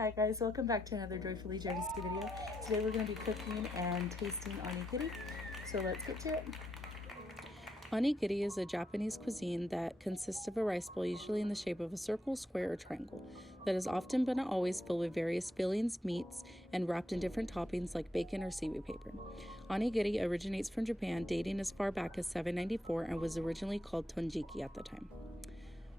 Hi guys, welcome back to another Joyfully Jonesy video. Today we're going to be cooking and tasting onigiri, so let's get to it. Onigiri is a Japanese cuisine that consists of a rice bowl usually in the shape of a circle, square, or triangle that is often but not always filled with various fillings, meats, and wrapped in different toppings like bacon or seaweed paper. Onigiri originates from Japan, dating as far back as 794 and was originally called tonjiki at the time.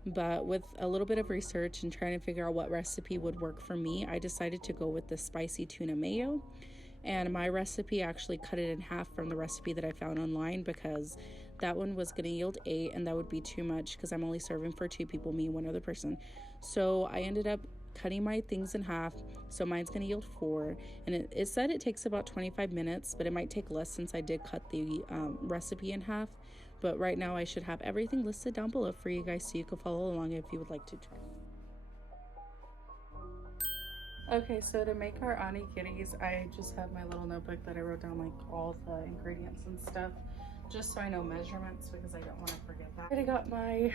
But with a little bit of research and trying to figure out what recipe would work for me, I decided to go with the spicy tuna mayo. And my recipe actually cut it in half from the recipe that I found online because that one was going to yield 8 and that would be too much because I'm only serving for 2 people, me and one other person. So I ended up cutting my things in half, so mine's going to yield 4. And it said it takes about 25 minutes, but it might take less since I did cut the recipe in half. But right now I should have everything listed down below for you guys so you can follow along if you would like to try. Okay, so to make our onigiris, I just have my little notebook that I wrote down like all the ingredients and stuff, just so I know measurements because I don't want to forget that. I already got my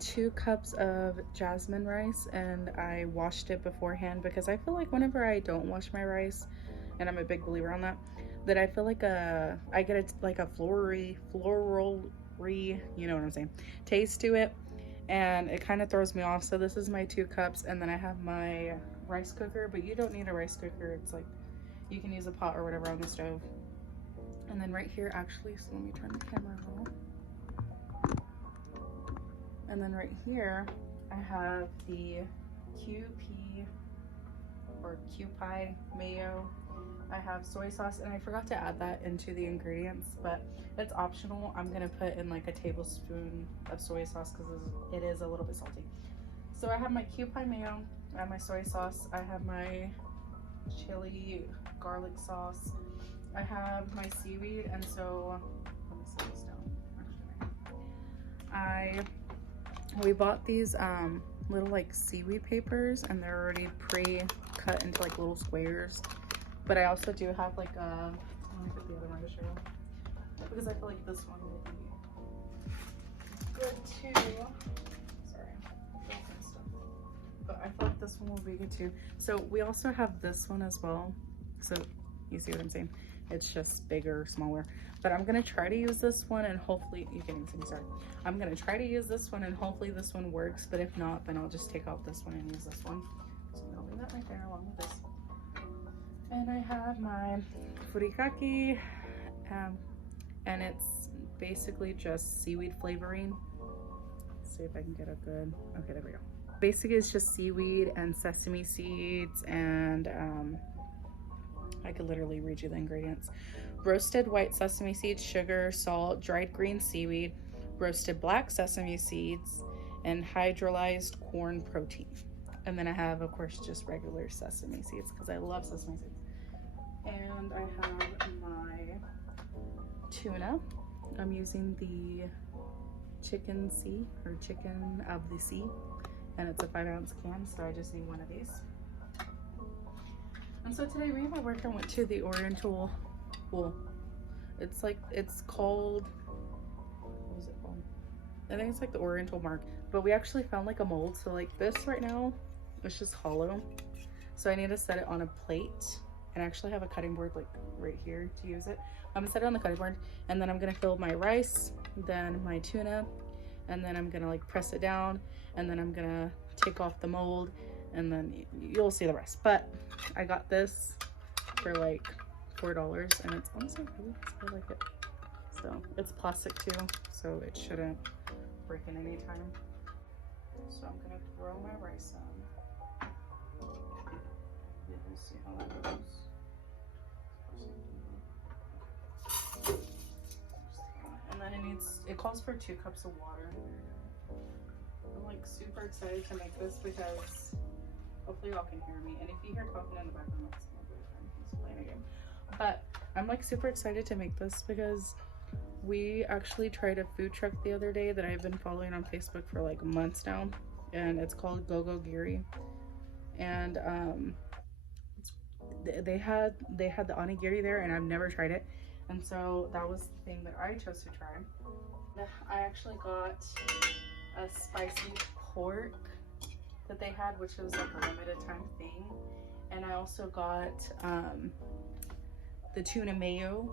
2 cups of jasmine rice and I washed it beforehand because I feel like whenever I don't wash my rice, and I'm a big believer on that, that I feel like I get like a floral, you know what I'm saying, taste to it, and it kind of throws me off. So this is my 2 cups, and then I have my rice cooker, but you don't need a rice cooker. It's like you can use a pot or whatever on the stove. And then right here, actually, so let me turn the camera on. And then right here I have the QP or QPie mayo. I have soy sauce, and I forgot to add that into the ingredients, but it's optional. I'm gonna put in like a tablespoon of soy sauce because it is a little bit salty. So I have my QPie mayo, I have my soy sauce, I have my chili garlic sauce, I have my seaweed, and so let me set this down. We bought these little like seaweed papers, and they're already pre-cut into like little squares. But I also do have like let me put the other one to show you, because I feel like this one will be good too. Sorry, but I feel like this one will be good too. So we also have this one as well. So you see what I'm saying? It's just bigger, smaller. But I'm gonna try to use this one, and hopefully you can see me. Sorry. I'm gonna try to use this one, and hopefully this one works. But if not, then I'll just take out this one and use this one. So I'm gonna leave that right there along with this. And I have my furikake, and it's basically just seaweed flavoring. Let's see if I can get a good, okay, there we go. Basically it's just seaweed and sesame seeds, and I could literally read you the ingredients. Roasted white sesame seeds, sugar, salt, dried green seaweed, roasted black sesame seeds, and hydrolyzed corn protein. And then I have, of course, just regular sesame seeds because I love sesame seeds. And I have my tuna. I'm using the chicken sea, or chicken of the sea, and it's a 5-ounce can, so I just need one of these. And so today me and my worker went to the Oriental, well, it's called, what was it called? I think it's like the Oriental Market, but we actually found like a mold. So like this right now, it's just hollow. So I need to set it on a plate, and I actually have a cutting board like right here to use it. I'm gonna set it on the cutting board, and then I'm gonna fill my rice, then my tuna, and then I'm gonna like press it down, and then I'm gonna take off the mold, and then you'll see the rest. But I got this for like $4, and it's honestly really nice. I like it. So it's plastic too, so it shouldn't break in any time. So I'm gonna throw my rice on. We'll see how that goes. And then it calls for 2 cups of water. I'm like super excited to make this because hopefully y'all can hear me. And if you hear talking in the background, that's my boyfriend. He's playing a game. But I'm like super excited to make this because we actually tried a food truck the other day that I've been following on Facebook for like months now, and it's called Go Giri. And they had the onigiri there, and I've never tried it, and so that was the thing that I chose to try. I actually got a spicy pork that they had, which was like a limited time thing. And I also got the tuna mayo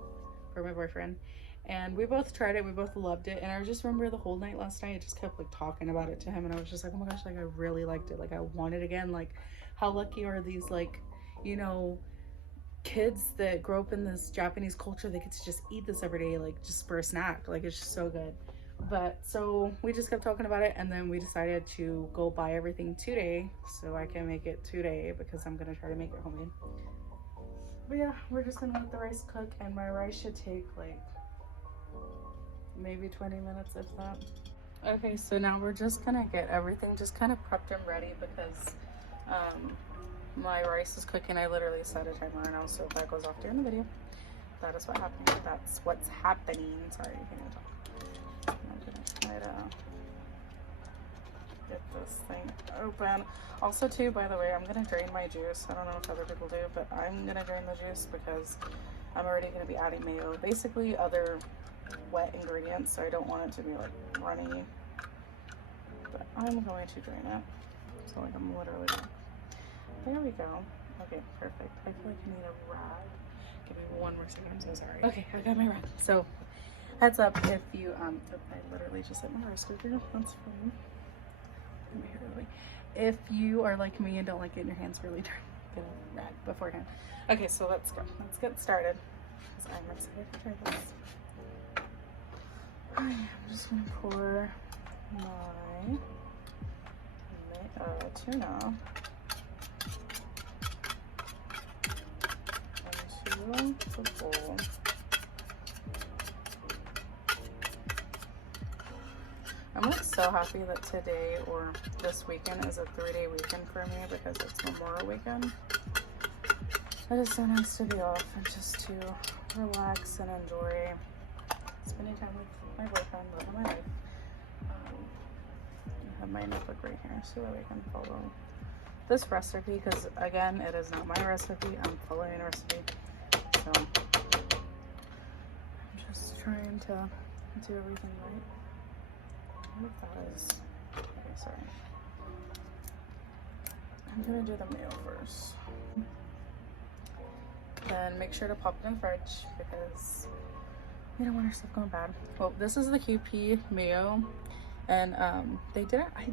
for my boyfriend. And we both tried it, we both loved it. And I just remember the whole night last night, I just kept like talking about it to him. And I was just like, oh my gosh, like I really liked it. Like I want it again. Like how lucky are these, like, you know, kids that grow up in this Japanese culture, they get to just eat this every day, like just for a snack. Like it's just so good. But so we just kept talking about it, and then we decided to go buy everything today so I can make it today, because I'm gonna try to make it homemade. But yeah, we're just gonna let the rice cook, and my rice should take like maybe 20 minutes, if that. Okay, so now we're just gonna get everything just kind of prepped and ready, because my rice is cooking. I literally set a timer now, so if that goes off during the video, that is what happened. That's what's happening. Sorry, I can't even talk. I'm gonna try to get this thing open. Also too, by the way, I'm gonna drain my juice. I don't know if other people do, but I'm gonna drain the juice because I'm already gonna be adding mayo, basically other wet ingredients, so I don't want it to be like runny, but I'm going to drain it. So like I'm literally gonna... There we go. Okay, perfect. I feel like I need a rag. Give me one more second. I'm so sorry. Okay, I got my rag. So heads up if you I literally just hit my rice cooker. That's fine. If you are like me and don't like getting your hands really dirty, get a rag beforehand. Okay, so let's go. Let's get started. I'm excited to try this. I'm just gonna pour my tuna into the bowl. I'm like so happy that today or this weekend is a 3-day weekend for me, because it's Memorial Weekend. It is so nice to be off and just to relax and enjoy spending time with my boyfriend, living my life. I have my notebook right here so that we can follow this recipe, because again, it is not my recipe. I'm following a recipe. So I'm just trying to do everything right. What if that is... Okay, sorry. I'm gonna do the mayo first. Then make sure to pop it in the fridge, because we don't want our stuff going bad. Well, this is the QP mayo, and I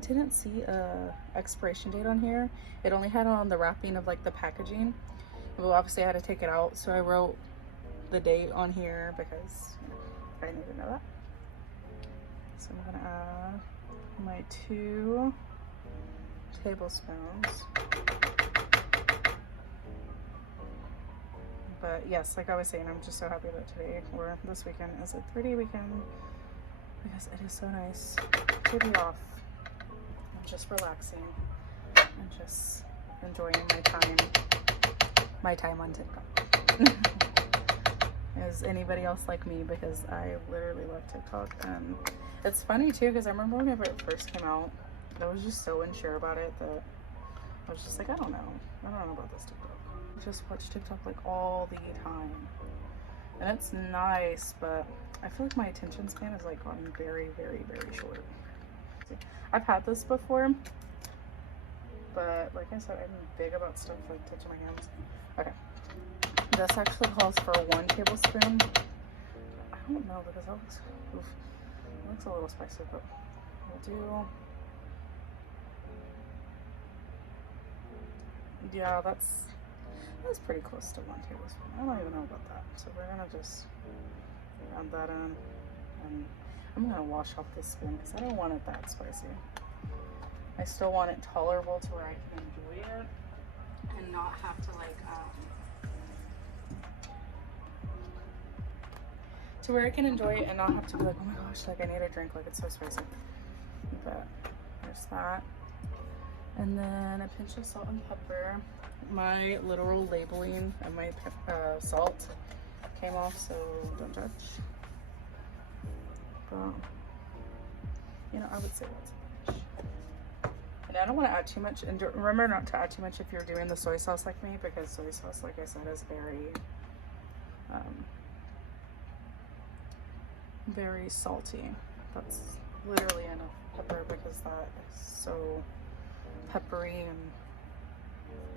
didn't see a expiration date on here. It only had on the wrapping of like the packaging. Well, obviously I had to take it out, so I wrote the date on here because, you know, I need to know that. So I'm gonna add my 2 tablespoons. But yes, like I was saying, I'm just so happy that today, or this weekend, is a 3-day weekend, because it is so nice to be off and just relaxing and just enjoying my time on TikTok. Is anybody else like me? Because I literally love TikTok. And it's funny too, because I remember whenever it first came out, I was just so unsure about it that I was just like, I don't know about this TikTok. I just watch TikTok like all the time, and it's nice, but I feel like my attention span has like gotten very, very, very short. I've had this before, but like I said, I'm big about stuff like touching my hands. Okay, this actually calls for 1 tablespoon. I don't know, because that looks a little spicy, but we'll do... Yeah, that's pretty close to 1 tablespoon. I don't even know about that. So we're gonna just add that in, and I'm gonna wash off this spoon because I don't want it that spicy. I still want it tolerable to where I can enjoy it and not have to like to where I can enjoy it and not have to be like, oh my gosh, like I need a drink, like it's so spicy. But there's that. And then a pinch of salt and pepper. My literal labeling and my salt came off, so don't judge. But, you know, I would say that's a pinch. And I don't want to add too much. And remember not to add too much if you're doing the soy sauce like me, because soy sauce, like I said, is very salty. That's literally enough pepper, because that is so peppery and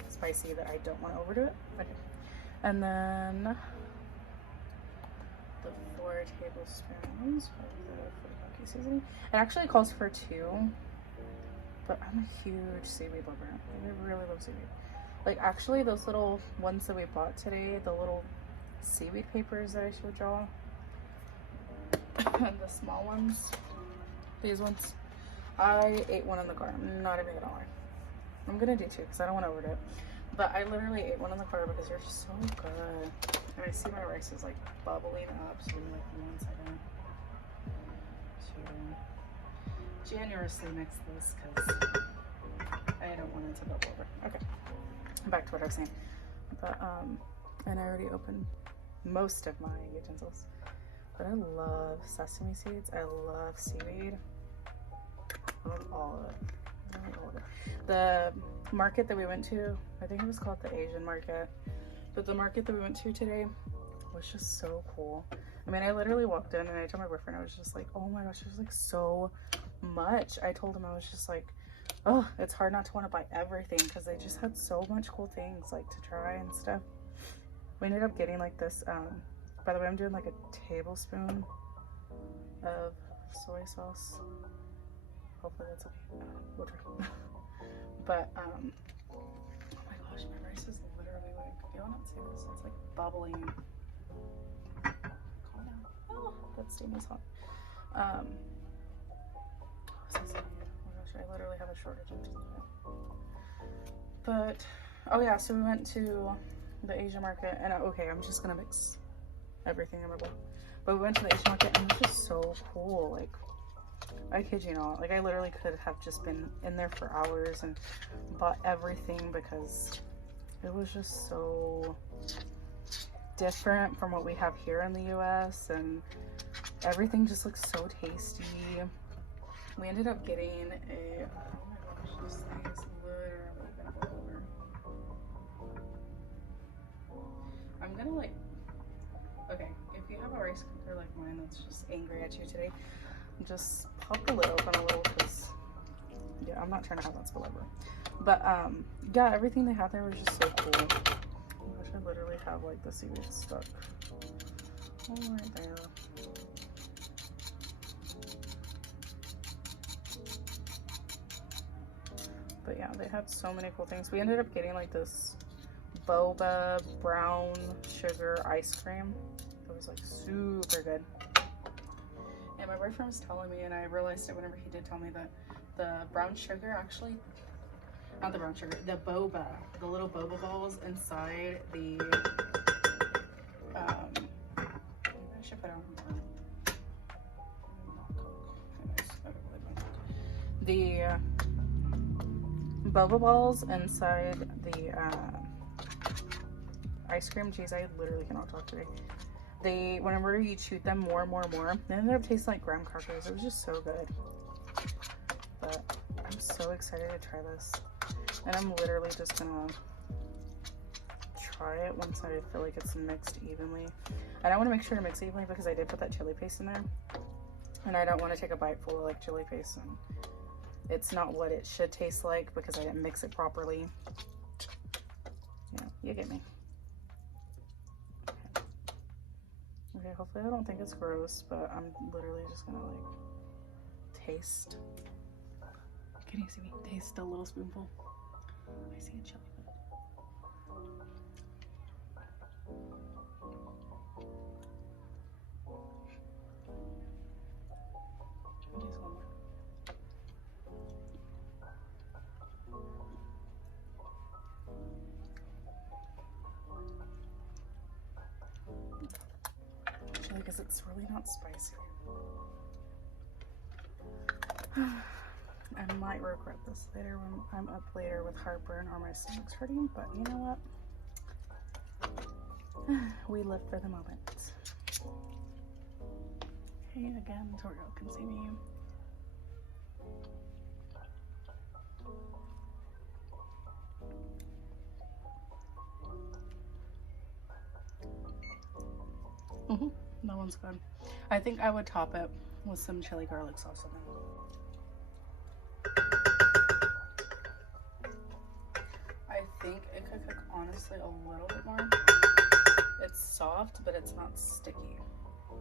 spicy that I don't want to overdo it. Okay. And then the 4 tablespoons of the furikake seasoning. It actually calls for 2, but I'm a huge seaweed lover. I really love seaweed. Like, actually, those little ones that we bought today, the little seaweed papers that I showed y'all, and the small ones, these ones, I ate one in the car. I'm not even gonna lie. I'm gonna do 2 because I don't want to overdo it. But I literally ate one in the car because they're so good. And I see my rice is like bubbling up, so like 1 second to generously mix this because I don't want it to bubble over. Okay, back to what I was saying. But and I already opened most of my utensils. But I love sesame seeds. I love seaweed. I love all of it. The market that we went to, I think it was called the Asian market, but the market that we went to today was just so cool. I mean, I literally walked in and I told my boyfriend, I was just like, oh my gosh, there's like so much. I told him, I was just like, oh, it's hard not to want to buy everything because they just had so much cool things like to try and stuff. We ended up getting like this, by the way, I'm doing like a tablespoon of soy sauce. Hopefully that's okay. We'll try. But oh my gosh, my rice is literally like, y'all not see this? It's like bubbling. Calm down. Oh, that steam is hot. So sorry. Oh my gosh, I literally have a shortage of time. But oh yeah, so we went to the Asian market, and okay, I'm just gonna mix everything in my bowl. But we went to the Asian market, and it was just so cool. Like, I kid you not, like I literally could have just been in there for hours and bought everything because it was just so different from what we have here in the US, and everything just looks so tasty. We ended up getting a, oh my gosh, this thing is literally gonna fall over. I'm gonna like, okay, if you have a rice cooker like mine that's just angry at you today, just pop the lid open a little because yeah, I'm not trying to have that spill over. But yeah, everything they had there was just so cool. Oh my gosh, I literally have like the seaweed stuck all right there. But yeah, they had so many cool things. We ended up getting like this boba brown sugar ice cream. It was like super good. And my boyfriend was telling me, and I realized it whenever he did tell me, that the brown sugar actually, not the brown sugar, the boba, the little boba balls inside the, maybe I should put on the boba balls inside the ice cream. Jeez, I literally cannot talk today. They, whenever you chew them more and more and more, they ended up tasting like graham crackers. It was just so good. But I'm so excited to try this. And I'm literally just gonna try it once I feel like it's mixed evenly. And I want to make sure to mix evenly because I did put that chili paste in there. And I don't want to take a bite full of like chili paste and it's not what it should taste like because I didn't mix it properly. Yeah, you get me. Okay, hopefully I don't think it's gross, but I'm literally just gonna like taste. Can you see me? Taste a little spoonful. I see a chili. Just one more. Because it's really not spicy. I might regret this later when I'm up later with heartburn or my stomach's hurting, but you know what? We live for the moment. Hey, again, Toriel can see me. That one's good. I think I would top it with some chili garlic sauce in there. honestly a little bit more. It's soft, but it's not sticky.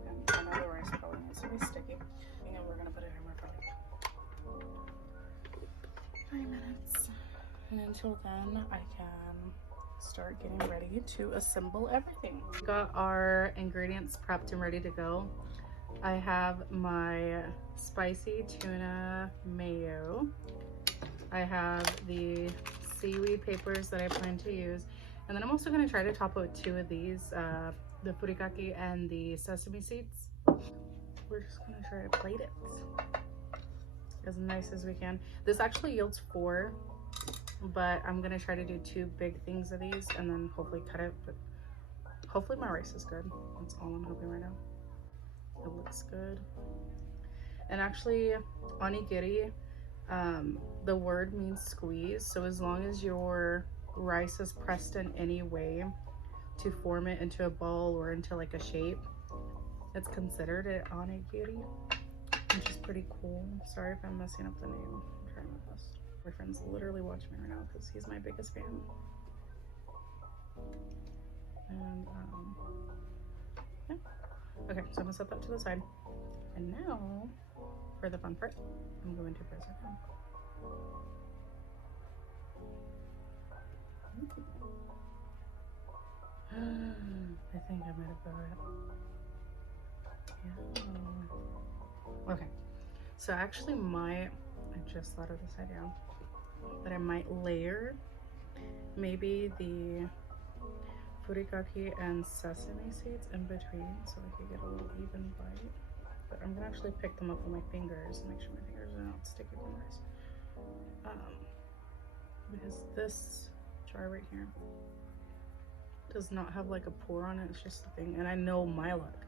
And I know the rice probably needs to be sticky. And we're gonna put it in for like 5 minutes. And until then, I can start getting ready to assemble everything. We got our ingredients prepped and ready to go. I have my spicy tuna mayo. I have the seaweed papers that I plan to use. And then I'm also going to try to top it with 2 of these, the furikake and the sesame seeds. We're just going to try to plate it as nice as we can. This actually yields 4, but I'm going to try to do 2 big things of these and then hopefully cut it. But hopefully my rice is good. That's all I'm hoping right now. It looks good. And actually, onigiri, the word means squeeze. So as long as your rice is pressed in any way to form it into a ball or into like a shape, it's considered an onigiri, which is pretty cool. Sorry if I'm messing up the name. I'm trying my best. My friend's literally watching me right now because he's my biggest fan. And yeah. Okay, so I'm gonna set that to the side. And now, for the fun part, I'm going to press it down. I think I might have got it. Yeah. Okay, so I actually might, I just thought of this idea, that I might layer maybe the furikake and sesame seeds in between so I could get a little even bite. But I'm gonna actually pick them up with my fingers and make sure my fingers are not sticky from rice. Because this jar right here does not have like a pour on it, it's just a thing. And I know my luck,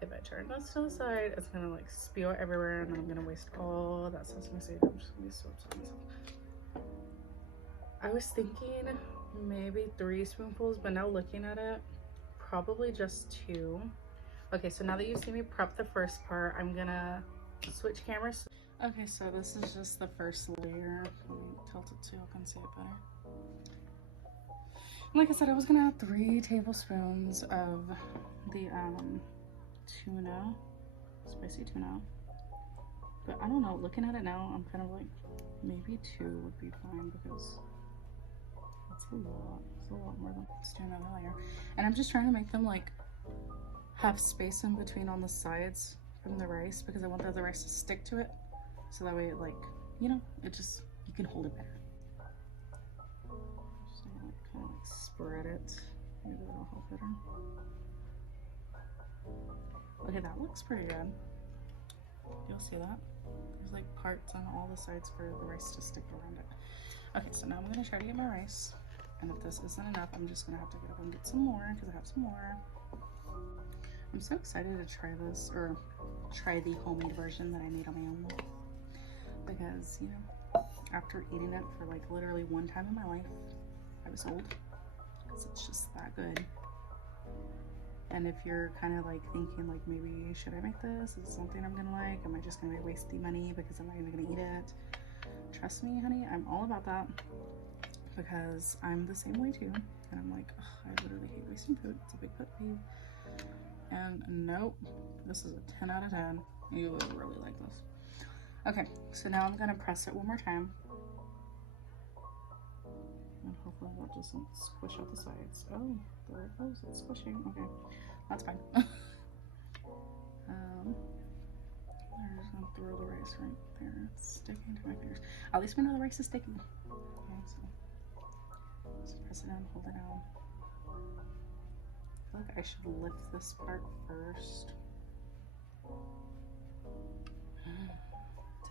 if I turn this to the side, it's gonna like spew it everywhere and I'm gonna waste all that sesame seed. I'm just gonna be so upset with myself. I was thinking maybe 3 spoonfuls, but now looking at it, probably just 2. Okay, so now that you see me prep the first part, I'm gonna switch cameras. Okay, so this is just the first layer. Let me tilt it so you can see it better. Like I said, I was gonna add 3 tablespoons of the tuna, spicy tuna. But I don't know, looking at it now, I'm kind of like, maybe 2 would be fine because that's a lot. It's a lot more than let's do another layer. And I'm just trying to make them like have space in between on the sides from the rice because I want the other rice to stick to it. So that way it like, you know, it just, you can hold it better. Just kind of like spread it. Maybe that'll help better. Okay, that looks pretty good. You'll see that. There's like parts on all the sides for the rice to stick around it. Okay, so now I'm gonna try to get my rice. And if this isn't enough, I'm just gonna have to get up and get some more because I have some more. I'm so excited to try this, or try the homemade version that I made on my own. Because, you know, after eating it for like literally 1 time in my life, I was sold. Because it's just that good. And if you're kind of like thinking like, maybe should I make this? Is it something I'm gonna like? Am I just gonna be wasting money because I'm not even gonna eat it? Trust me, honey, I'm all about that. Because I'm the same way too. And I'm like, ugh, I literally hate wasting food. It's a big pet peeve. And nope, this is a 10 out of 10. You will really like this. Okay, so now I'm gonna press it one more time. And hopefully that doesn't squish out the sides. Oh, there it goes, it's squishing. Okay, that's fine. I'm just gonna throw the rice right there. It's sticking to my fingers. At least we know the rice is sticky. Okay, so just press it down, hold it down. I feel like I should lift this part first.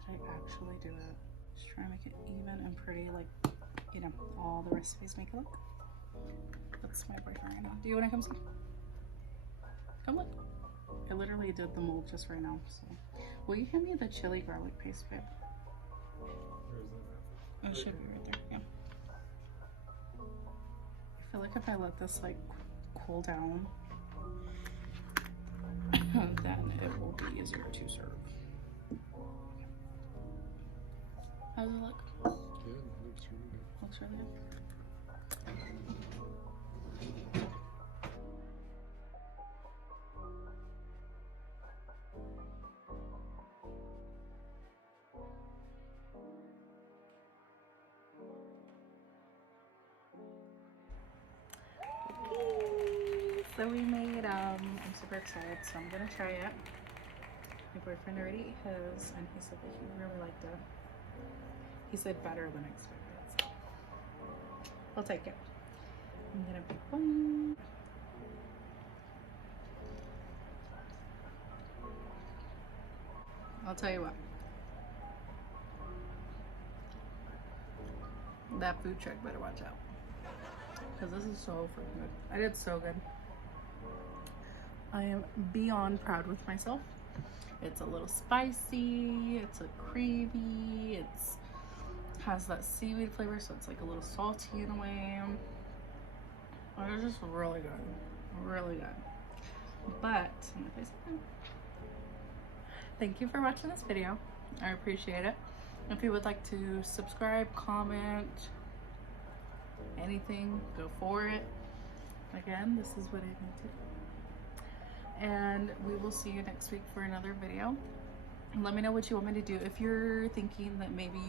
Did I actually do it? Just try to make it even and pretty, like, you know, all the recipes make it look. That's my boyfriend right now. Do you want to come see? Come look. I literally did the mold just right now, so. Will you hand me the chili garlic paste, babe? Where is it? It should be right there, yeah. I feel like if I let this, like, cool down, then it will be easier to serve. How does it look? Good, looks really good. Looks really good. So we made, I'm super excited, so I'm gonna try it. My boyfriend already ate his, and he said that he really liked it. He said better than expected, so I'll take it. I'm gonna pick one. I'll tell you what. That food truck better watch out. Because this is so freaking good. I did so good. I am beyond proud with myself. It's a little spicy, it's a creamy, it's has that seaweed flavor, so it's like a little salty in a way. It's just really good, really good. But thank you for watching this video. I appreciate it. If you would like to subscribe, comment, anything, go for it. Again, this is what I need to do. And we will see you next week for another video. Let me know what you want me to do. If you're thinking that maybe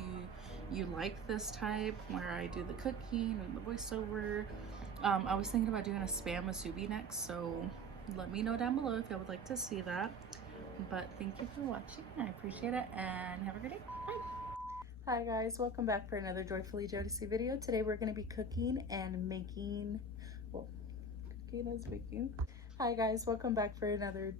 you like this type where I do the cooking and the voiceover, I was thinking about doing a spam musubi next, so let me know down below if you would like to see that. But thank you for watching. I appreciate it, and have a great day. Bye. Hi guys, welcome back for another Joyfully Jodeci video. Today we're going to be cooking and making, well, cooking is baking. Hi guys, welcome back for another